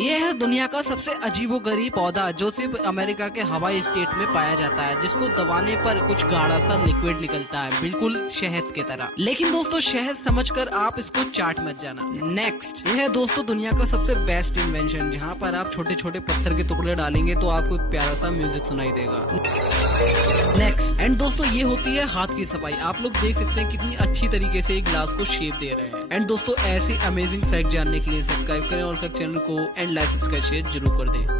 ये है दुनिया का सबसे अजीबोगरीब पौधा जो सिर्फ अमेरिका के हवाई स्टेट में पाया जाता है, जिसको दबाने पर कुछ गाढ़ा सा लिक्विड निकलता है, बिल्कुल शहद की तरह। लेकिन दोस्तों शहद समझकर आप इसको चाट मत जाना। नेक्स्ट, ये है दोस्तों दुनिया का सबसे बेस्ट इन्वेंशन, जहाँ पर आप छोटे छोटे पत्थर के टुकड़े डालेंगे तो आपको एक प्यारा सा म्यूजिक सुनाई देगा। नेक्स्ट एंड दोस्तों ये होती है हाथ की सफाई। आप लोग देख सकते हैं कितनी अच्छी तरीके से एक ग्लास को शेप दे रहे हैं। एंड दोस्तों ऐसी अमेजिंग फैक्ट जानने के लिए सब्सक्राइब करें और चैनल को एंड लाइक सब्सक्राइब शेयर जरूर कर दें।